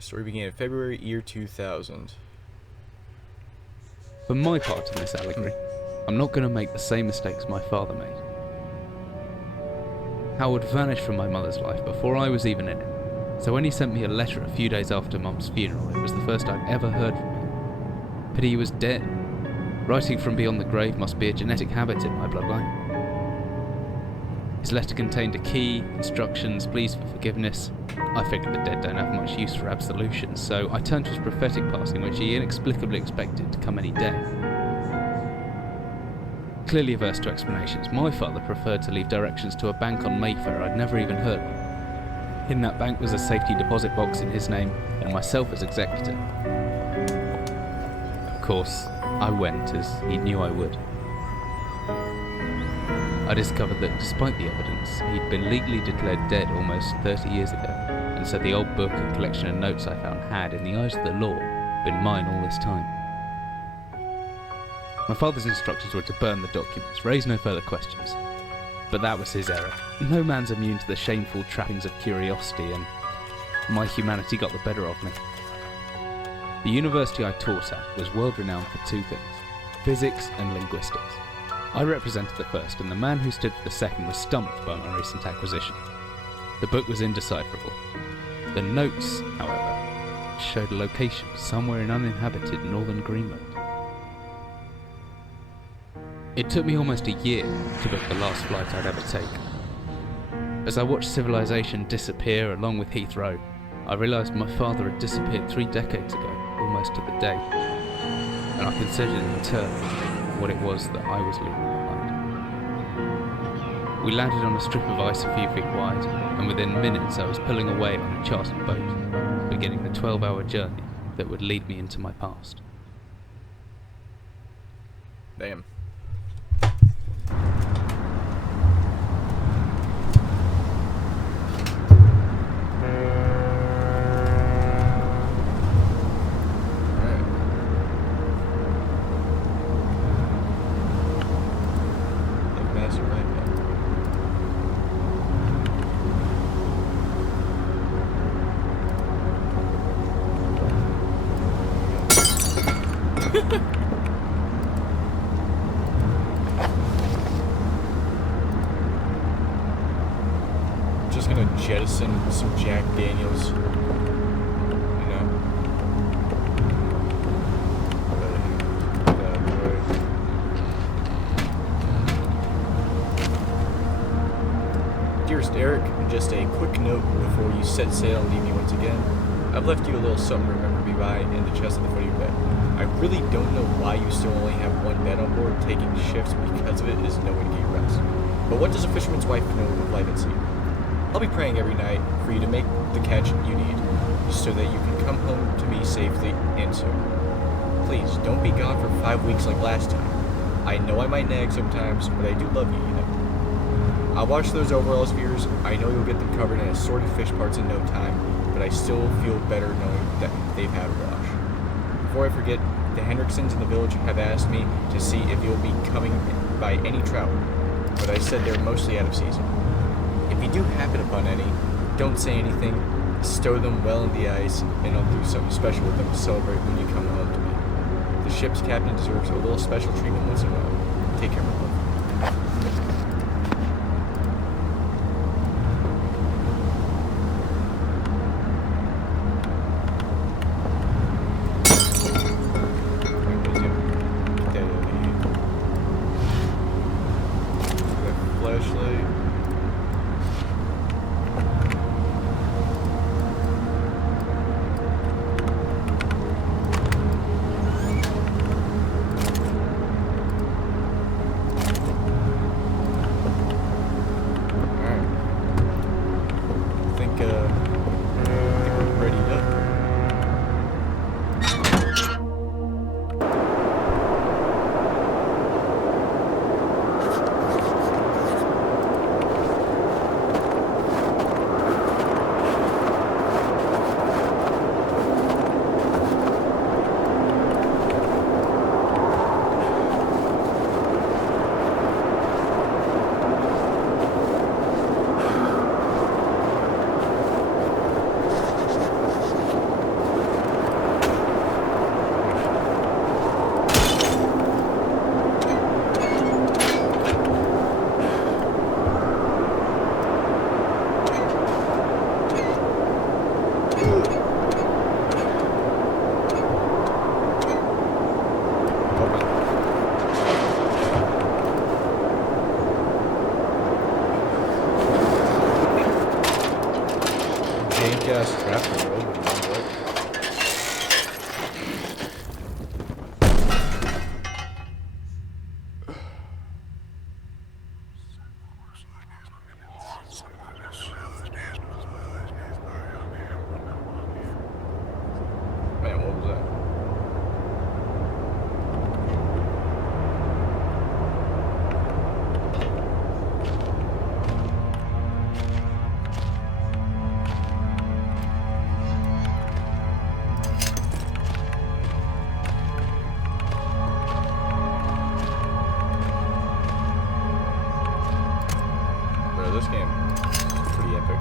The story began in February, year 2000. For my part in this allegory, I'm not going to make the same mistakes my father made. Howard vanished from my mother's life before I was even in it, so when he sent me a letter a few days after Mum's funeral, it was the first I'd ever heard from him. Pity he was dead. Writing from beyond the grave must be a genetic habit in my bloodline. His letter contained a key, instructions, pleas for forgiveness. I figured the dead don't have much use for absolution, so I turned to his prophetic passing, which he inexplicably expected to come any day. Clearly averse to explanations, my father preferred to leave directions to a bank on Mayfair I'd never even heard of. In that bank was a safety deposit box in his name, and myself as executor. Of course, I went, as he knew I would. I discovered that despite the evidence, he'd been legally declared dead almost 30 years ago, and so the old book and collection of notes I found had, in the eyes of the law, been mine all this time. My father's instructions were to burn the documents, raise no further questions. But that was his error. No man's immune to the shameful trappings of curiosity, and my humanity got the better of me. The university I taught at was world renowned for two things: physics and linguistics. I represented the first, and the man who stood for the second was stumped by my recent acquisition. The book was indecipherable. The notes, however, showed a location somewhere in uninhabited northern Greenland. It took me almost a year to book the last flight I'd ever take. As I watched civilization disappear along with Heathrow, I realised my father had disappeared 3 decades ago, almost to the day, and I considered in turn what it was that I was leaving behind. We landed on a strip of ice a few feet wide, and within minutes I was pulling away on a chartered boat, beginning the 12-hour journey that would lead me into my past. Damn. Just gonna jettison some Jack Daniels, you know. Dearest Eric, just a quick note before you set sail and leave me once again. I've left you a little something to remember me by in the chest at the foot of your bed. I really don't know why you still only have one bed on board. Taking shifts because of it is no way to get rest. But what does a fisherman's wife know of life at sea? I'll be praying every night for you to make the catch you need, so that you can come home to me safely and soon. Please, don't be gone for 5 weeks like last time. I know I might nag sometimes, but I do love you, you know. I'll wash those overalls of yours. I know you'll get them covered in assorted fish parts in no time, but I still feel better knowing that they've had a wash. Before I forget, the Hendricksons in the village have asked me to see if you'll be coming by any trout, but I said they're mostly out of season. If you do happen upon any, don't say anything, stow them well in the ice, and I'll do something special with them to celebrate when you come home to me. The ship's captain deserves a little special treatment once in a while. Take care, my love. Flashlight. ass traffic road, but man, what was that? Bro, this game is pretty epic.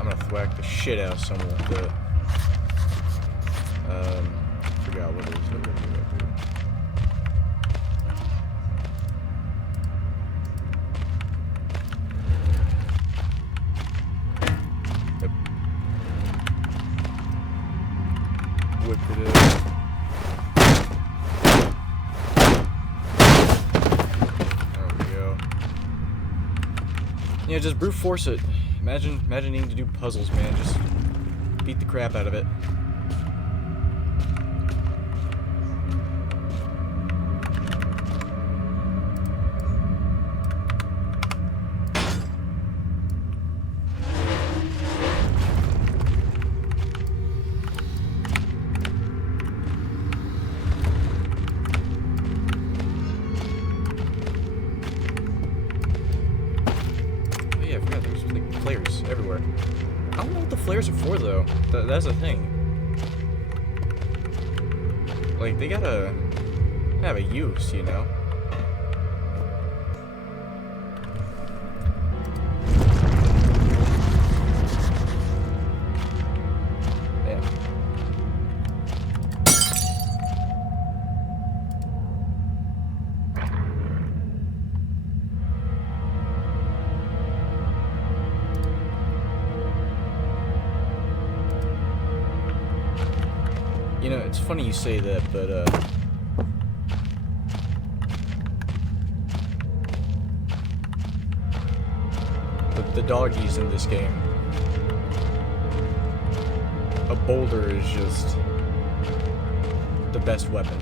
I'm gonna thwack the shit out of someone with it. Forgot what it is. Yep. Whip it up. There we go. Yeah, just brute force it. Imagine needing to do puzzles, man. Just beat the crap out of it. Flares everywhere. I don't know what the flares are for, though. That's the thing. Like, they gotta have a use, you know? Yeah. You know, it's funny you say that, but, the doggies in this game, a boulder is just the best weapon.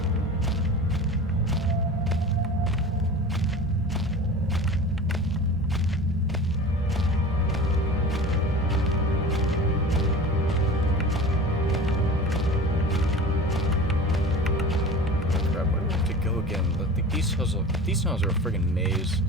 These tunnels are a friggin' maze.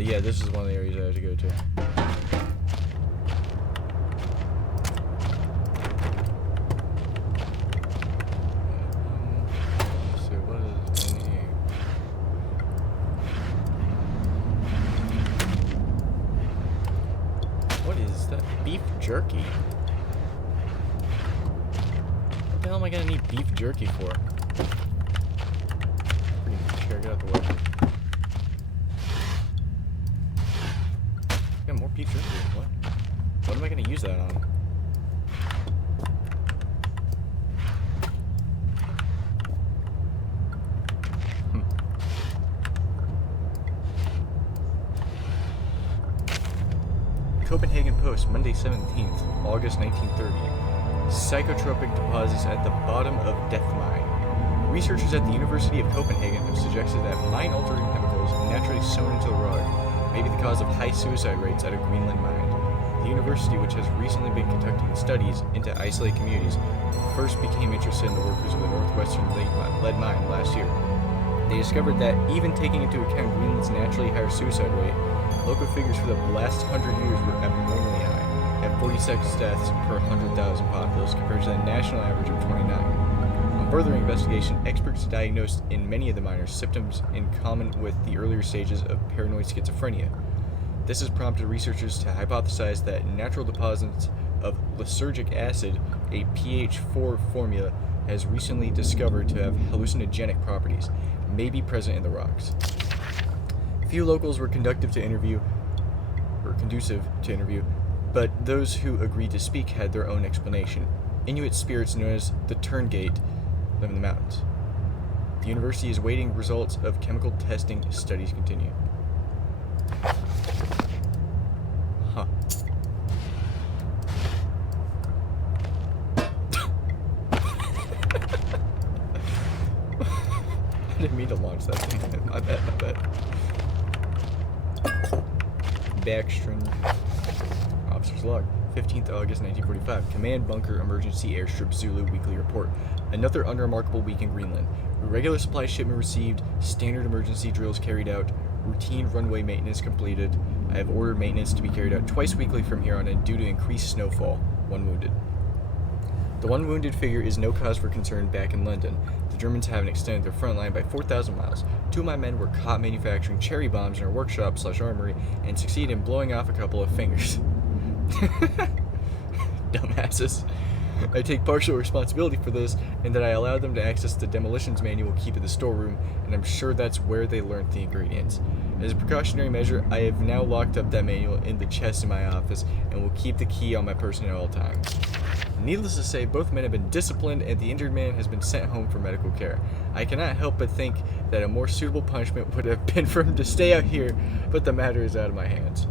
Yeah, this is one of the areas I have to go to. So what is in here? What is that? Beef jerky? What the hell am I gonna need beef jerky for? Freaking chair, get out the way. Got more beef jerky. What? What am I gonna use that on? Copenhagen Post, Monday 17th, August 1930. Psychotropic deposits at the bottom of Death Mine. Researchers at the University of Copenhagen have suggested that mine-altering chemicals naturally sown into the rock may be the cause of high suicide rates at a Greenland mine. The university, which has recently been conducting studies into isolated communities, first became interested in the workers of the northwestern lead mine last year. They discovered that even taking into account Greenland's naturally higher suicide rate, local figures for the last 100 years were abnormally high, at 46 deaths per 100,000 populace compared to the national average of 29. On further investigation, experts diagnosed in many of the miners symptoms in common with the earlier stages of paranoid schizophrenia. This has prompted researchers to hypothesize that natural deposits of lysergic acid, a pH 4 formula, has recently discovered to have hallucinogenic properties, may be present in the rocks. Few locals were conducive to interview, but those who agreed to speak had their own explanation. Inuit spirits known as the Turngate live in the mountains. The university is waiting results of chemical testing. Studies continue. Huh. I didn't mean to launch that thing. My bad. Backstring. Officer's log. 15th August 1945. Command Bunker Emergency Airstrip Zulu Weekly Report. Another unremarkable week in Greenland. Regular supply shipment received. Standard emergency drills carried out. Routine runway maintenance completed. I have ordered maintenance to be carried out twice weekly from here on in due to increased snowfall. 1 wounded. The 1 wounded figure is no cause for concern back in London. The Germans haven't extended their front line by 4,000 miles. 2 of my men were caught manufacturing cherry bombs in our workshop/armory and succeeded in blowing off a couple of fingers. Dumbasses. I take partial responsibility for this, and that I allowed them to access the demolitions manual keep in the storeroom, and I'm sure that's where they learned the ingredients. As a precautionary measure, I have now locked up that manual in the chest in my office, and will keep the key on my person at all times. Needless to say, both men have been disciplined, and the injured man has been sent home for medical care. I cannot help but think that a more suitable punishment would have been for him to stay out here, but the matter is out of my hands.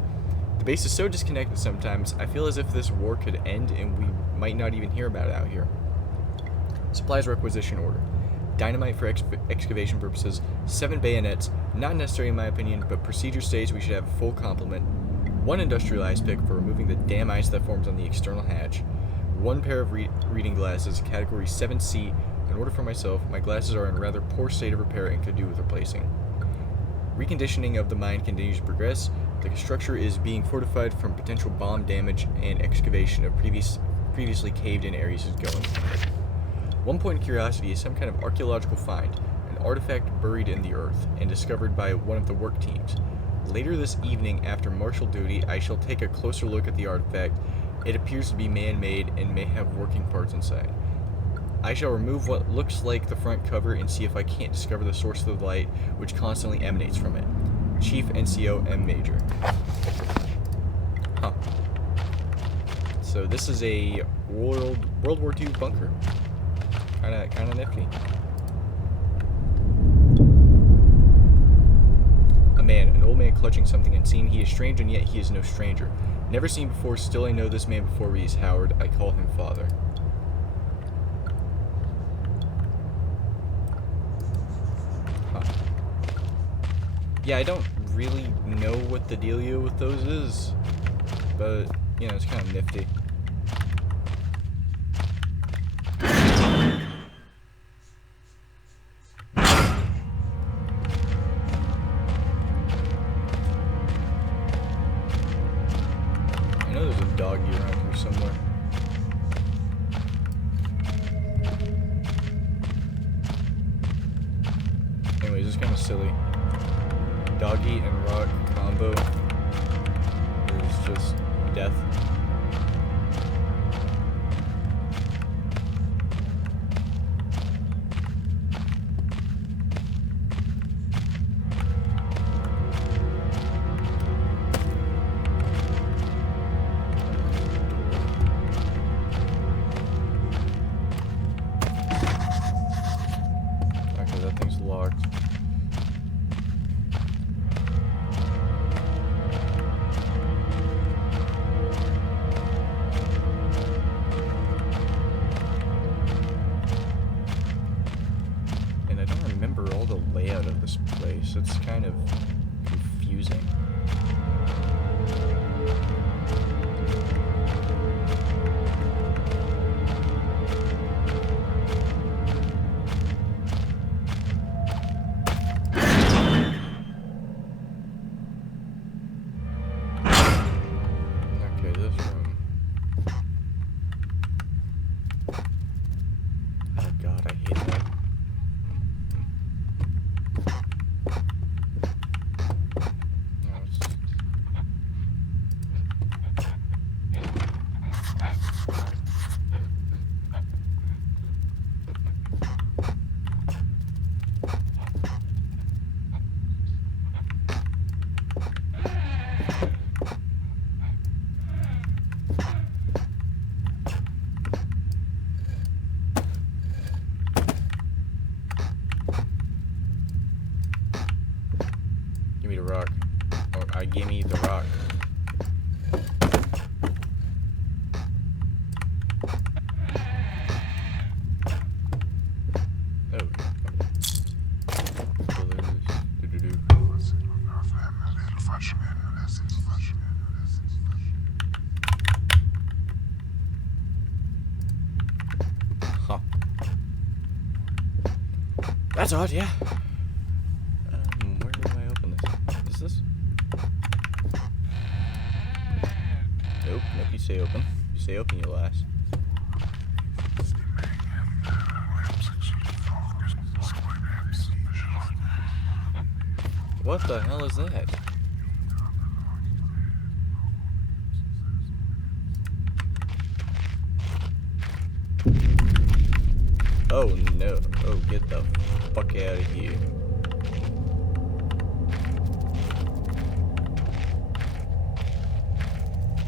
The base is so disconnected sometimes, I feel as if this war could end and we might not even hear about it out here. Supplies requisition order. Dynamite for excavation purposes, 7 bayonets, not necessary in my opinion, but procedure states we should have a full complement. 1 industrial ice pick for removing the damn ice that forms on the external hatch. 1 pair of reading glasses, category 7C. In order for myself, my glasses are in rather poor state of repair and could do with replacing. Reconditioning of the mine continues to progress. The structure is being fortified from potential bomb damage, and excavation of previously caved-in areas is going. One point of curiosity is some kind of archaeological find, an artifact buried in the earth and discovered by one of the work teams. Later this evening, after martial duty, I shall take a closer look at the artifact. It appears to be man-made and may have working parts inside. I shall remove what looks like the front cover and see if I can't discover the source of the light which constantly emanates from it. Chief NCO M. Major. Huh. So this is a World War II bunker. Kinda nifty. A man, an old man clutching something unseen. He is strange and yet he is no stranger. Never seen before, still I know this man before Reese Howard. I call him father. Yeah, I don't really know what the dealio with those is, but, you know, it's kind of nifty. I know there's a doggy around here somewhere. Anyways, it's kind of silly. Doggy and rock combo is just death. Okay, that thing's locked. All the layout of this place, it's kind of confusing. Okay, this room. Oh god, I hate that. Give me the rock. Or give me the rock. Oh. Huh. That's odd, yeah. Where do I open this? Is this? Nope, nope, you say open. You say open, you'll last. What the hell is that? Oh no. Oh, get the fuck out of here.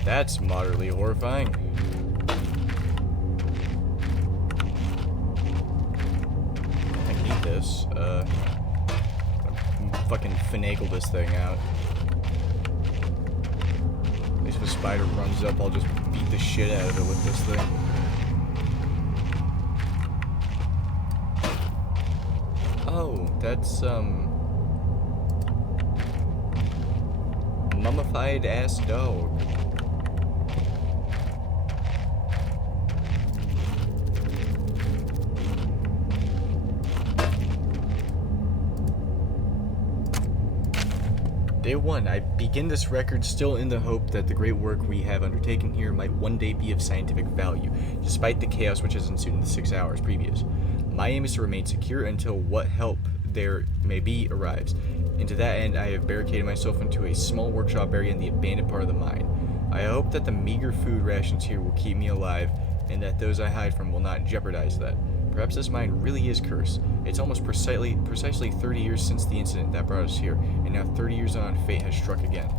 That's moderately horrifying. I need this. Fucking finagle this thing out. At least if a spider runs up, I'll just beat the shit out of it with this thing. Oh, that's, mummified ass dog. Day 1, I begin this record still in the hope that the great work we have undertaken here might one day be of scientific value, despite the chaos which has ensued in the 6 hours previous. My aim is to remain secure until what help there may be arrives, and to that end I have barricaded myself into a small workshop area in the abandoned part of the mine. I hope that the meager food rations here will keep me alive, and that those I hide from will not jeopardize that. Perhaps this mine really is cursed. It's almost precisely 30 years since the incident that brought us here, and now 30 years on, fate has struck again.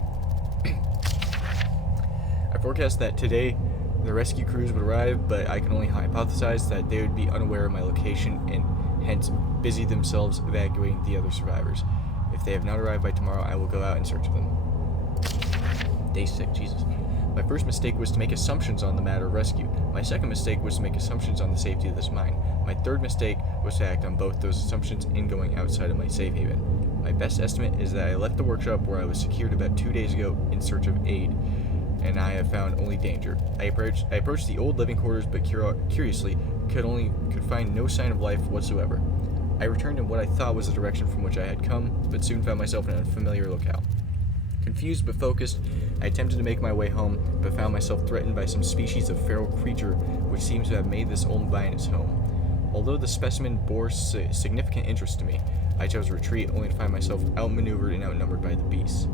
I forecast that today the rescue crews would arrive, but I can only hypothesize that they would be unaware of my location and hence busy themselves evacuating the other survivors. If they have not arrived by tomorrow, I will go out in search of them. Day 6, Jesus. My first mistake was to make assumptions on the matter of rescue. My second mistake was to make assumptions on the safety of this mine. My third mistake was to act on both those assumptions in going outside of my safe haven. My best estimate is that I left the workshop where I was secured about 2 days ago in search of aid, and I have found only danger. I approached the old living quarters, but curiously could find no sign of life whatsoever. I returned in what I thought was the direction from which I had come, but soon found myself in an unfamiliar locale. Confused but focused, I attempted to make my way home, but found myself threatened by some species of feral creature which seems to have made this old mine its home. Although the specimen bore significant interest to me, I chose to retreat only to find myself outmaneuvered and outnumbered by the beasts.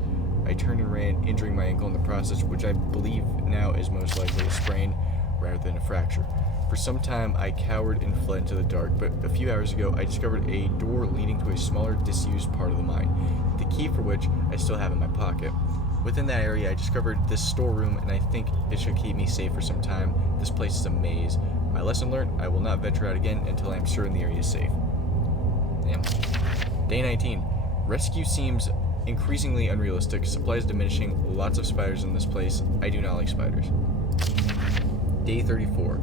I turned and ran, injuring my ankle in the process, which I believe now is most likely a sprain rather than a fracture. For some time, I cowered and fled into the dark, but a few hours ago, I discovered a door leading to a smaller, disused part of the mine, the key for which I still have in my pocket. Within that area, I discovered this storeroom, and I think it should keep me safe for some time. This place is a maze. My lesson learned, I will not venture out again until I am certain the area is safe. Damn. Day 19. Rescue seems increasingly unrealistic. Supplies diminishing. Lots of spiders in this place. I do not like spiders. Day 34.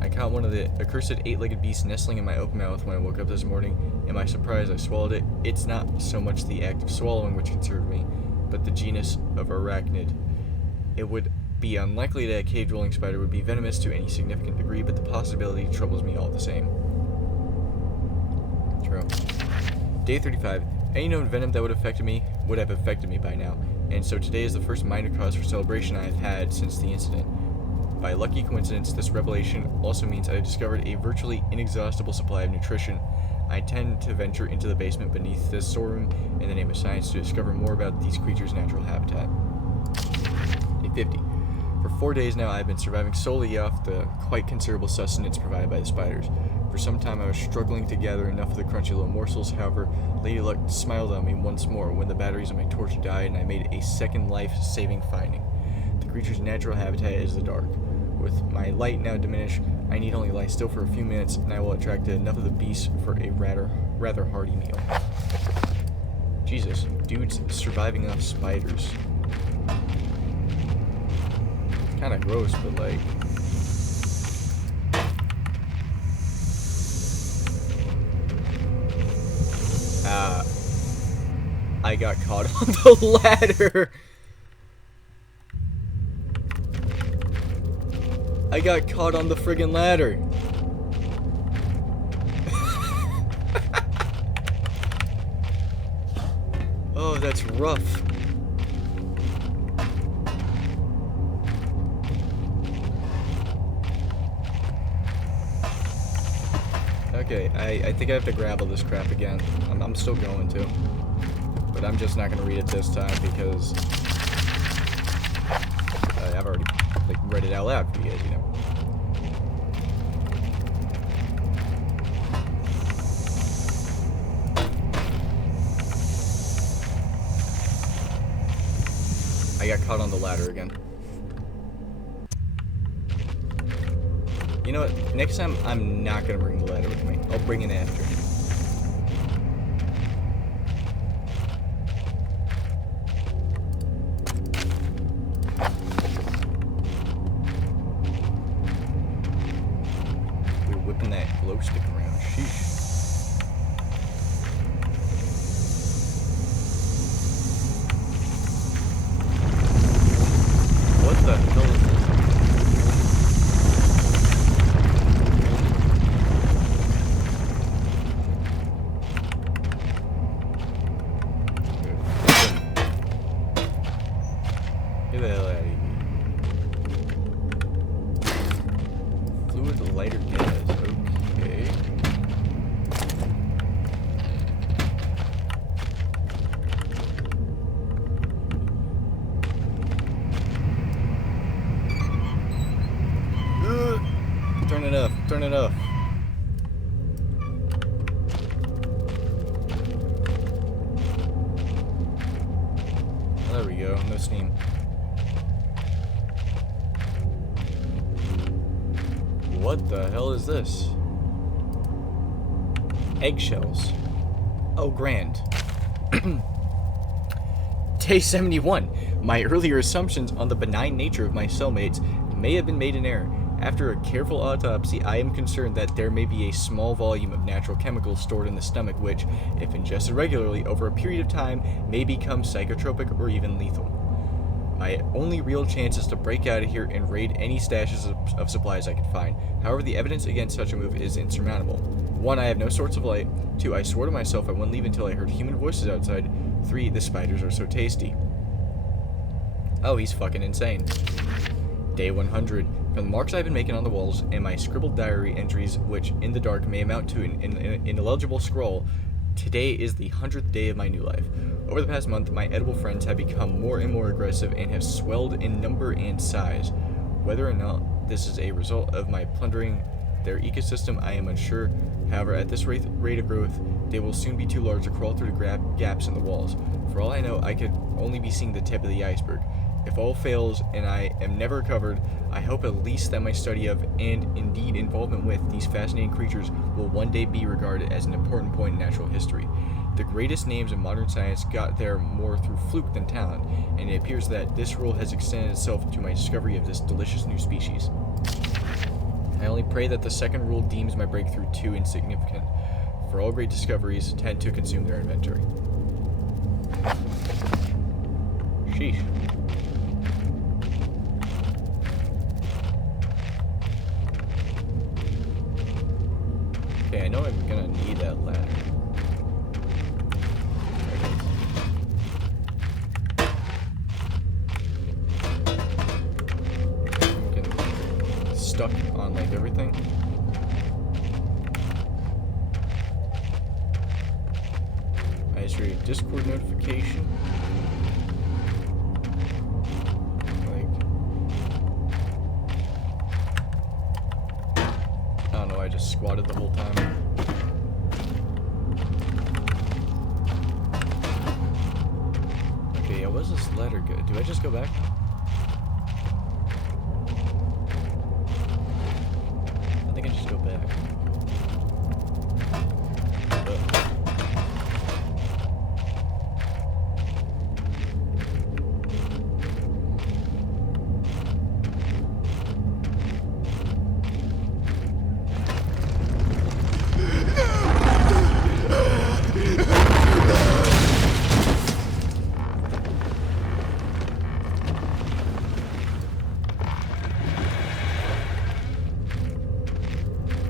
I caught one of the accursed 8-legged beasts nestling in my open mouth when I woke up this morning. In my surprise, I swallowed it. It's not so much the act of swallowing which concerned me, but the genus of arachnid. It would be unlikely that a cave-dwelling spider would be venomous to any significant degree, but the possibility troubles me all the same. True. Day 35. Any known venom that would have affected me by now, and so today is the first minor cause for celebration I have had since the incident. By lucky coincidence, this revelation also means I have discovered a virtually inexhaustible supply of nutrition. I intend to venture into the basement beneath this storeroom in the name of science to discover more about these creatures' natural habitat. Day 50. For 4 days now, I've been surviving solely off the quite considerable sustenance provided by the spiders. For some time, I was struggling to gather enough of the crunchy little morsels. However, Lady Luck smiled on me once more when the batteries on my torch died and I made a second life-saving finding. The creature's natural habitat is the dark. With my light now diminished, I need only lie still for a few minutes, and I will attract enough of the beasts for a rather hearty meal. Jesus, dude's surviving off spiders. Kind of gross, but like... I got caught on the ladder! I got caught on the friggin' ladder! Oh, that's rough. Okay, I think I have to grapple this crap again. I'm still going to. But I'm just not going to read it this time because I've already like read it out loud for you guys, you know. I got caught on the ladder again. You know what? Next time, I'm not going to bring the ladder with me. I'll bring it after. We're whipping that glow stick around. Sheesh. What the hell is this? Get the hell out of here. Fluid lighter gas. Okay. Turn it off. Turn it off. There we go. No steam. What the hell is this? Eggshells. Oh, grand. Day 71. My earlier assumptions on the benign nature of my cellmates may have been made in error. After a careful autopsy, I am concerned that there may be a small volume of natural chemicals stored in the stomach which, if ingested regularly over a period of time, may become psychotropic or even lethal. My only real chance is to break out of here and raid any stashes of supplies I can find. However, the evidence against such a move is insurmountable. 1. I have no source of light. 2. I swore to myself I wouldn't leave until I heard human voices outside. 3. The spiders are so tasty. Oh, he's fucking insane. Day 100. From the marks I've been making on the walls and my scribbled diary entries, which in the dark may amount to an illegible scroll, today is the 100th day of my new life. Over the past month, my edible friends have become more and more aggressive and have swelled in number and size. Whether or not this is a result of my plundering their ecosystem, I am unsure. However, at this rate of growth, they will soon be too large to crawl through the gaps in the walls. For all I know, I could only be seeing the tip of the iceberg. If all fails and I am never recovered, I hope at least that my study of, and indeed involvement with, these fascinating creatures will one day be regarded as an important point in natural history. The greatest names in modern science got there more through fluke than talent, and it appears that this rule has extended itself to my discovery of this delicious new species. I only pray that the second rule deems my breakthrough too insignificant, for all great discoveries tend to consume their inventory. Sheesh. Okay, I know I'm gonna need that ladder. Getting stuck on like everything. I just read Discord notification. Like, I just squatted the whole time. Okay, yeah, was this ladder good? Do I just go back? I think I just go back.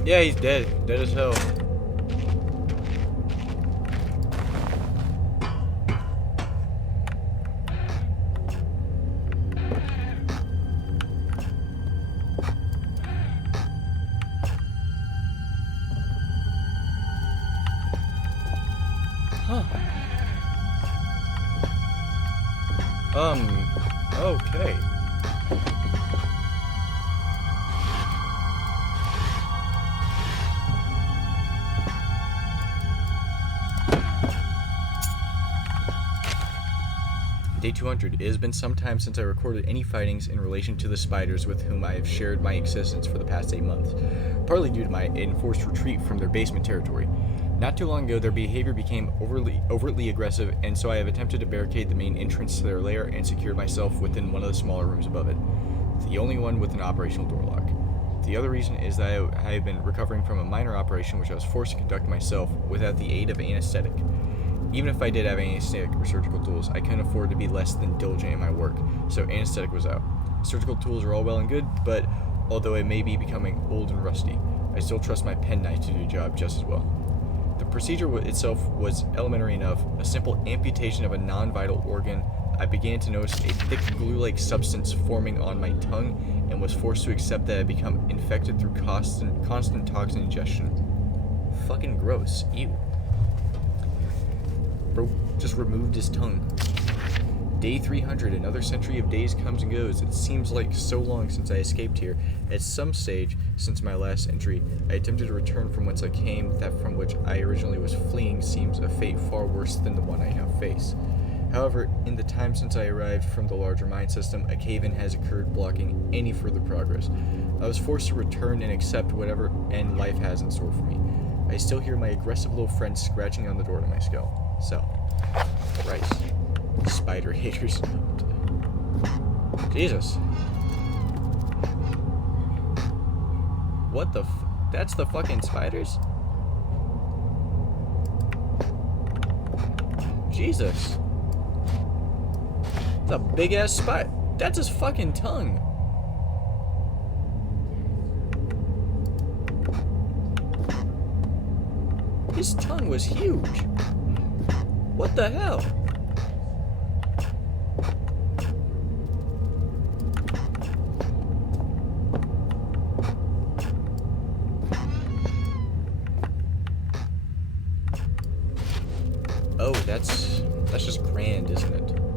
Yeah, he's dead. Dead as hell. Huh. Okay. Day 200. It has been some time since I recorded any fightings in relation to the spiders with whom I have shared my existence for the past 8 months, partly due to my enforced retreat from their basement territory. Not too long ago, their behavior became overtly aggressive, and so I have attempted to barricade the main entrance to their lair and secured myself within one of the smaller rooms above it, the only one with an operational door lock. The other reason is that I have been recovering from a minor operation which I was forced to conduct myself without the aid of anesthetic. Even if I did have anesthetic or surgical tools, I couldn't afford to be less than diligent in my work, so anesthetic was out. Surgical tools are all well and good, but although it may be becoming old and rusty, I still trust my penknife to do the job just as well. The procedure itself was elementary enough, a simple amputation of a non-vital organ. I began to notice a thick glue-like substance forming on my tongue and was forced to accept that I had become infected through constant toxin ingestion. Fucking gross. Ew. Bro just removed his tongue. Day 300, another century of days comes and goes. It seems like so long since I escaped here. At some stage, since my last entry, I attempted to return from whence I came. That from which I originally was fleeing seems a fate far worse than the one I now face. However, in the time since I arrived from the larger mine system, a cave-in has occurred, blocking any further progress. I was forced to return and accept whatever end life has in store for me. I still hear my aggressive little friend scratching on the door to my skull. So, Christ. Spider haters. Jesus. What the that's the fucking spiders? Jesus. It's a big ass spider. That's his fucking tongue. His tongue was huge. What the hell? Oh, that's just grand, isn't it?